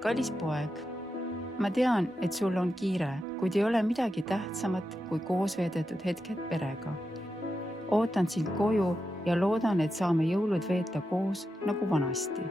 kallis poeg, ma tean, et sul on kiire, kuid ei ole midagi tähtsamat kui koos veedetud hetked perega. Ootan sind koju ja loodan, et saame jõulud veeta koos nagu vanasti.